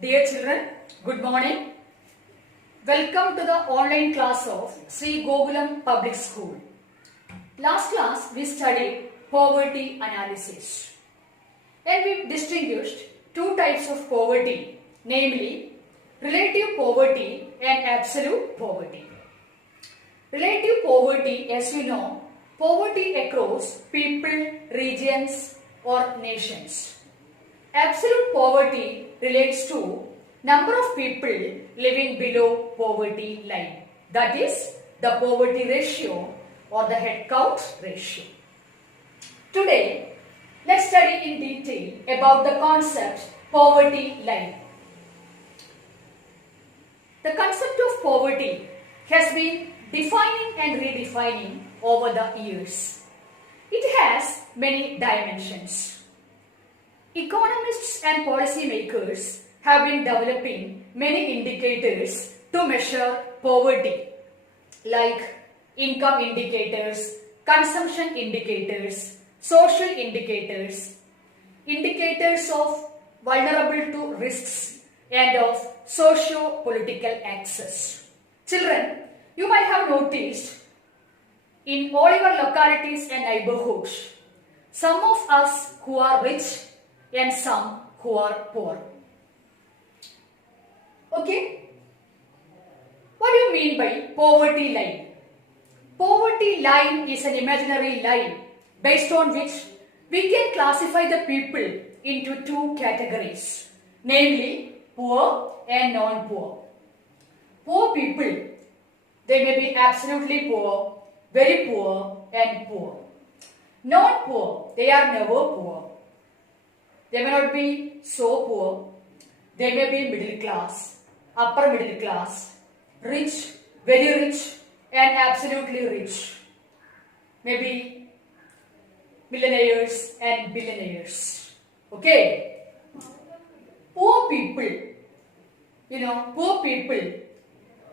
Dear children, good morning. Welcome to the online class of Sri Gokulam Public School. Last class we studied poverty analysis and we distinguished two types of poverty, namely relative poverty and absolute poverty. Relative poverty, as you know, poverty across people, regions or nations. Absolute poverty relates to number of people living below poverty line. That is the poverty ratio or the head count ratio. Today, let's study in detail about the concept poverty line. The concept of poverty has been defining and redefining over the years. It has many dimensions. Economists and policymakers have been developing many indicators to measure poverty, like income indicators, consumption indicators, social indicators, indicators of vulnerable to risks and of socio-political access. Children, you might have noticed in all your localities and neighborhoods, some of us who are rich and some who are poor. Okay? What do you mean by poverty line? Poverty line is an imaginary line based on which we can classify the people into two categories, namely poor and non-poor. Poor people, they may be absolutely poor, very poor and poor. Non-poor, they are never poor. They may not be so poor. They may be middle class, upper middle class, rich, very rich and absolutely rich. Maybe millionaires and billionaires. Okay? Poor people, poor people,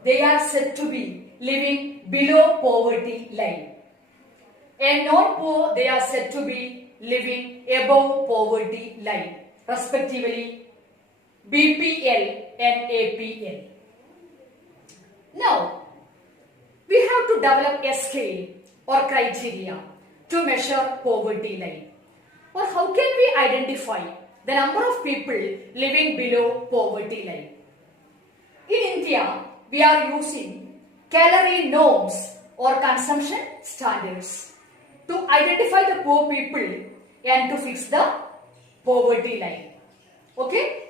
they are said to be living below poverty line. And non-poor, they are said to be living above poverty line, respectively BPL and APL. Now, we have to develop a scale or criteria to measure poverty line. Or how can we identify the number of people living below poverty line? In India, we are using calorie norms or consumption standards to identify the poor people and to fix the poverty line. Okay?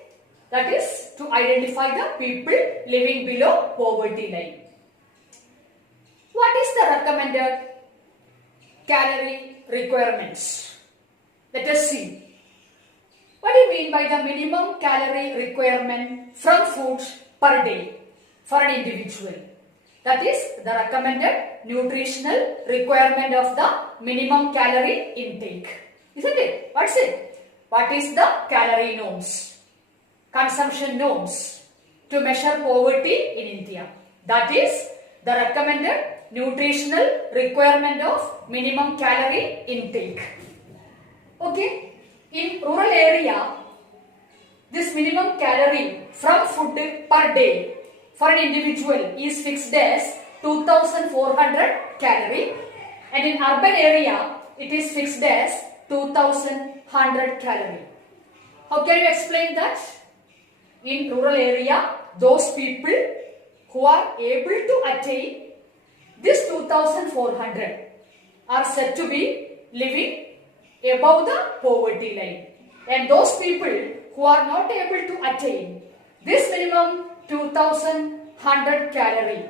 That is to identify the people living below poverty line. What is the recommended calorie requirements? Let us see. What do you mean by the minimum calorie requirement from foods per day for an individual? That is the recommended nutritional requirement of the minimum calorie intake. Isn't it? What's it? What is the calorie norms? Consumption norms to measure poverty in India. That is the recommended nutritional requirement of minimum calorie intake. Okay? In rural area, this minimum calorie from food per day for an individual is fixed as 2400 calorie, and in urban area it is fixed as 2100 calorie. How can you explain that? In rural area, those people who are able to attain this 2400 are said to be living above the poverty line, and those people who are not able to attain this minimum 2100 calorie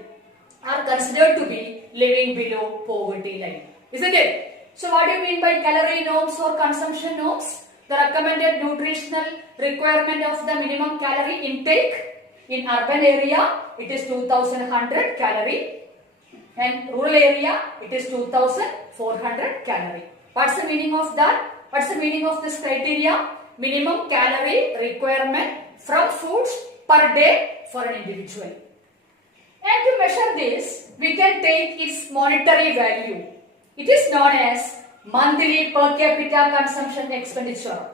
are considered to be living below poverty line. Isn't it? So what do you mean by calorie norms or consumption norms? The recommended nutritional requirement of the minimum calorie intake. In urban area, it is 2100 calorie, and rural area, it is 2400 calorie. What's the meaning of that? What's the meaning of this criteria? Minimum calorie requirement from foods per day for an individual. And to measure this, we can take its monetary value. It is known as monthly per capita consumption expenditure.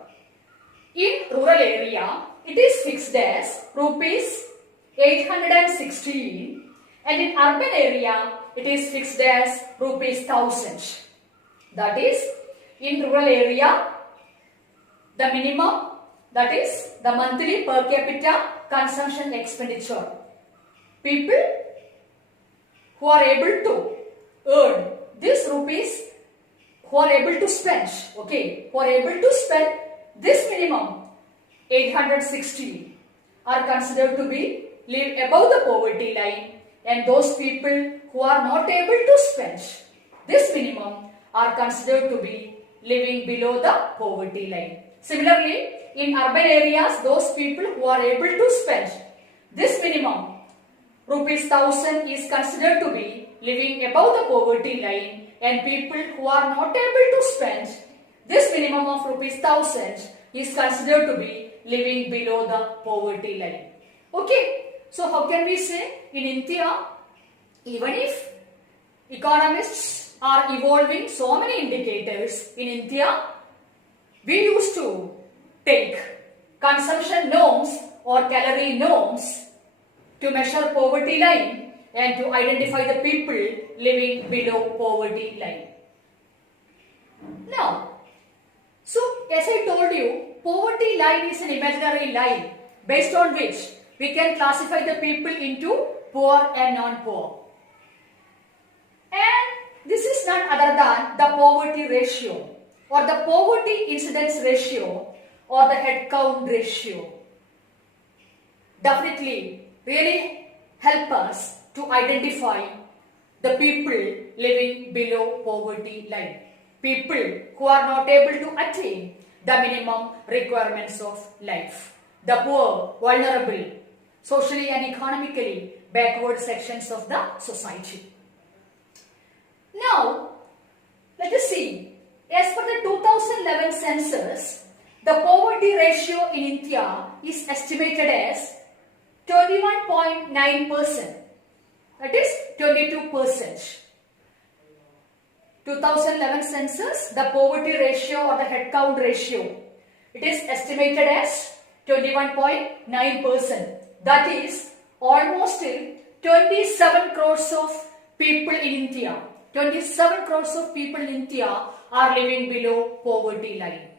In rural area, it is fixed as rupees 816, and in urban area it is fixed as rupees 1000. That is, in rural area the minimum, that is the monthly per capita consumption expenditure, people who are able to earn this rupees, who are able to spend, okay, who are able to spend this minimum 860 are considered to be live above the poverty line, and those people who are not able to spend this minimum are considered to be living below the poverty line. Similarly, in urban areas, those people who are able to spend this minimum rupees 1000 is considered to be living above the poverty line, and people who are not able to spend this minimum of rupees 1000 is considered to be living below the poverty line. Okay, so how can we say in India, even if economists are evolving so many indicators, in India we used to take consumption norms or calorie norms to measure poverty line and to identify the people living below poverty line. Now, so as I told you, poverty line is an imaginary line based on which we can classify the people into poor and non-poor. And this is none other than the poverty ratio or the poverty incidence ratio or the head count ratio. Definitely really help us to identify the people living below poverty line. People who are not able to attain the minimum requirements of life. The poor, vulnerable, socially and economically backward sections of the society. Now, let us see. As per the 2011 census, the poverty ratio in India is estimated as 21.9%. That is 22%. 2011 census, the poverty ratio or the head count ratio, it is estimated as 21.9%. That is almost 27 crores of people in India. 27 crores of people in India are living below poverty line.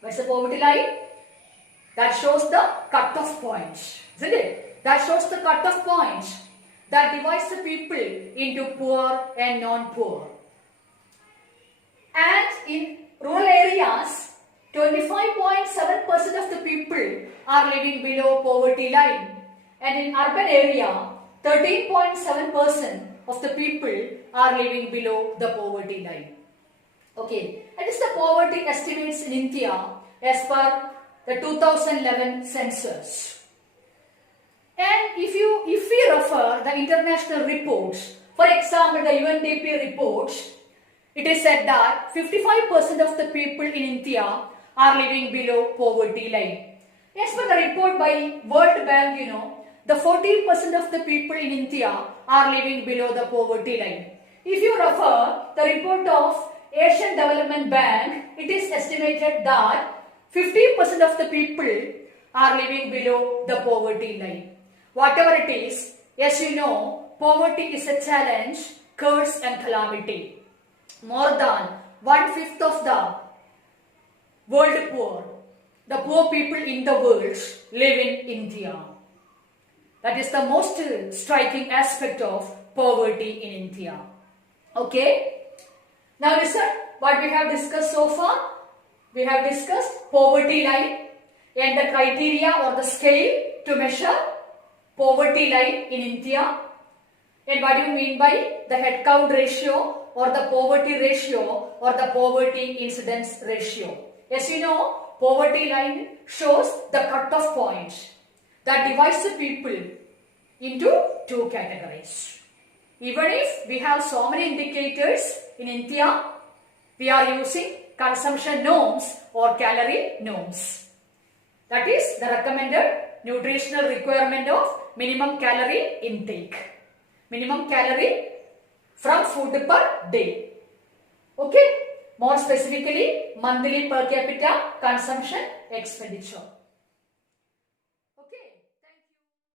What's the poverty line? That shows the cut-off point, isn't it? That shows the cut-off point that divides the people into poor and non-poor. And in rural areas, 25.7% of the people are living below poverty line. And in urban area, 13.7% of the people are living below the poverty line. Okay, that is the poverty estimates in India as per the 2011 census. And if we refer the international reports, for example the UNDP reports, it is said that 55% of the people in India are living below poverty line. As per the report by World Bank, the 14% of the people in India are living below the poverty line. If you refer the report of Asian Development Bank, it is estimated that 50% of the people are living below the poverty line. Whatever it is, as you know, poverty is a challenge, curse and calamity. More than 1/5 of the world poor, the poor people in the world live in India. That is the most striking aspect of poverty in India. Okay? Now listen, what we have discussed so far. We have discussed poverty line and the criteria or the scale to measure poverty line in India. And what do you mean by the head count ratio or the poverty ratio or the poverty incidence ratio? As you know, poverty line shows the cut-off point that divides the people into two categories. Even if we have so many indicators in India, we are using consumption norms or calorie norms. That is the recommended nutritional requirement of minimum calorie intake. Minimum calorie from food per day. Okay? More specifically, monthly per capita consumption expenditure.